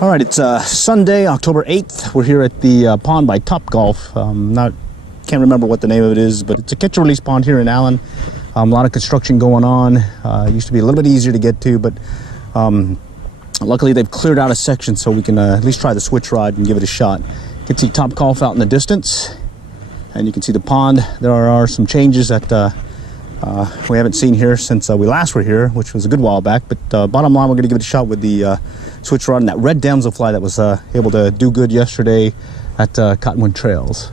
All right, it's Sunday, October 8th. We're here at the pond by Topgolf. Can't remember what the name of it is, but it's a catch-and-release pond here in Allen. A lot of construction going on. It used to be a little bit easier to get to, but luckily they've cleared out a section so we can at least try the switch rod and give it a shot. You can see Topgolf out in the distance, and you can see the pond. There are some changes that we haven't seen here since we last were here, which was a good while back. But bottom line, we're going to give it a shot with the switch rod and that red damselfly that was able to do good yesterday at Cottonwood Trails.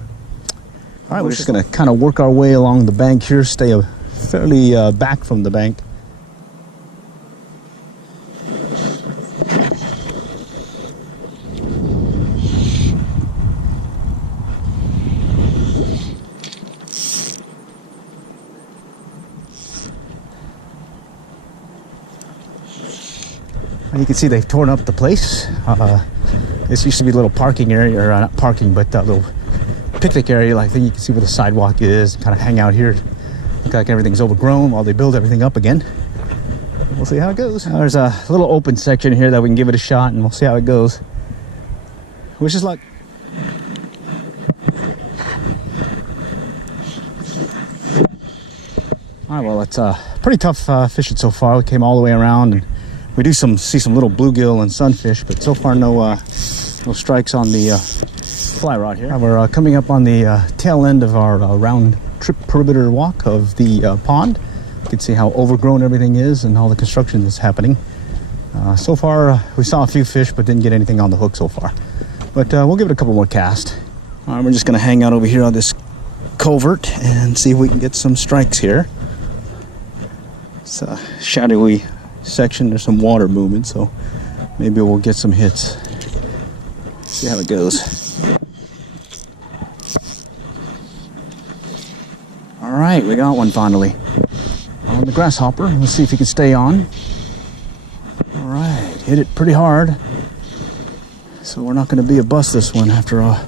All right, we're just going to kind of work our way along the bank here, stay fairly back from the bank. You can see they've torn up the place. This used to be a little parking area, or not parking, but a little picnic area. Like, you can see where the sidewalk is. Kind of hang out here. Look like everything's overgrown while they build everything up again. We'll see how it goes. There's a little open section here that we can give it a shot, and we'll see how it goes. Wish us luck. All right, well, it's pretty tough fishing so far. We came all the way around, and we do see some little bluegill and sunfish, but so far no strikes on the fly rod here. We're coming up on the tail end of our round trip perimeter walk of the pond. You can see how overgrown everything is and all the construction that's happening. So far, we saw a few fish, but didn't get anything on the hook so far. But we'll give it a couple more casts. All right, we're just going to hang out over here on this covert and see if we can get some strikes here. It's a shadowy section. There's some water movement, so maybe we'll get some hits. See how it goes. All right, we got one finally on the grasshopper. Let's see if he can stay on. All right, hit it pretty hard, so we're not going to be a bust this one after a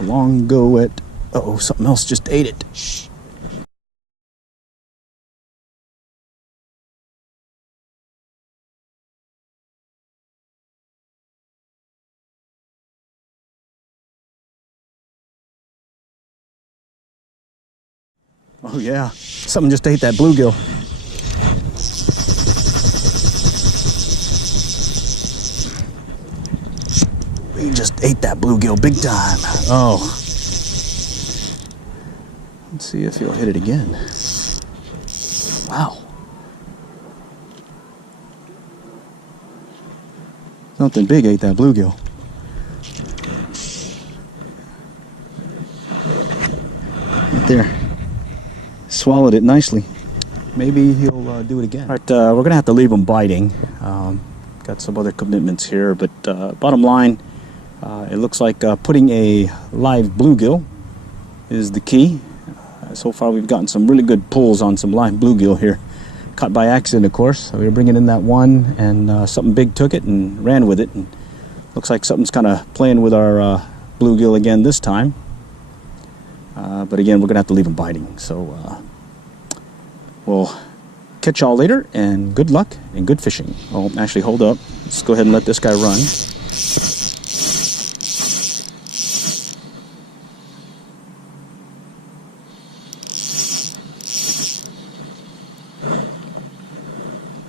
long go at something else just ate it. Oh yeah, something just ate that bluegill. We just ate that bluegill big time. Oh. Let's see if he'll hit it again. Wow. Something big ate that bluegill. Right there. Swallowed it nicely. Maybe he'll do it again. All right, we're gonna have to leave him biting. Got some other commitments here, but bottom line, it looks like putting a live bluegill is the key. So far, we've gotten some really good pulls on some live bluegill here. Caught by accident, of course. So we were bringing in that one, and something big took it and ran with it. And looks like something's kind of playing with our bluegill again this time. But again, we're gonna have to leave him biting. So we'll catch y'all later, and good luck and good fishing. Oh, actually, hold up. Let's go ahead and let this guy run.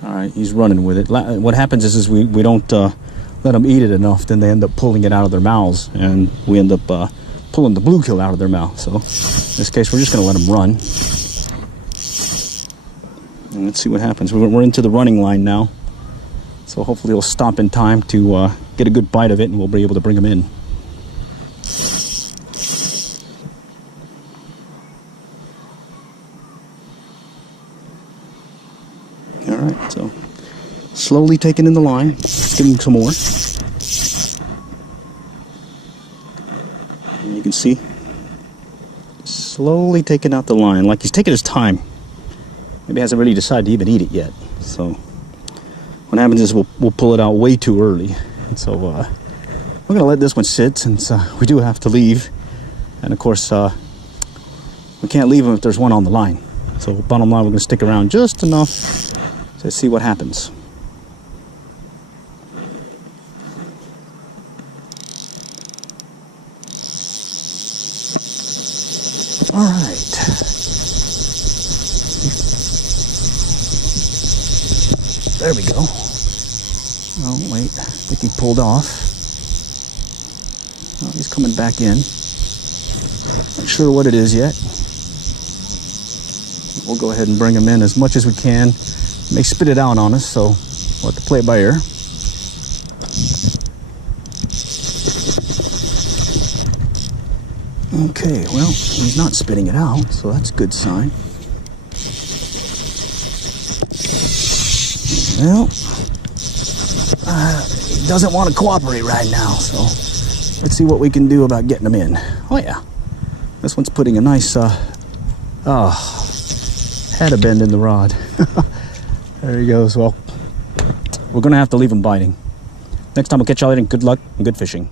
All right, he's running with it. What happens is we don't let them eat it enough, then they end up pulling it out of their mouths, and we end up pulling the bluegill out of their mouth. So in this case, we're just going to let them run. And let's see what happens. We're into the running line now. So hopefully he'll stop in time to get a good bite of it, and we'll be able to bring him in. All right, so slowly taking in the line. Let's give him some more. And you can see, slowly taking out the line, like he's taking his time. Maybe hasn't really decided to even eat it yet. So what happens is we'll pull it out way too early. And so we're going to let this one sit, since we do have to leave. And of course, we can't leave him if there's one on the line. So bottom line, we're going to stick around just enough to see what happens. All right. There we go. Oh, wait. I think he pulled off. Oh, he's coming back in. Not sure what it is yet. We'll go ahead and bring him in as much as we can. May spit it out on us, so we'll have to play it by ear. Okay, well, he's not spitting it out, so that's a good sign. Well, he doesn't want to cooperate right now, so let's see what we can do about getting him in. Oh yeah, this one's putting a nice had a bend in the rod. There he goes. Well, we're gonna have to leave him biting. Next time we'll catch y'all later, and good luck and good fishing.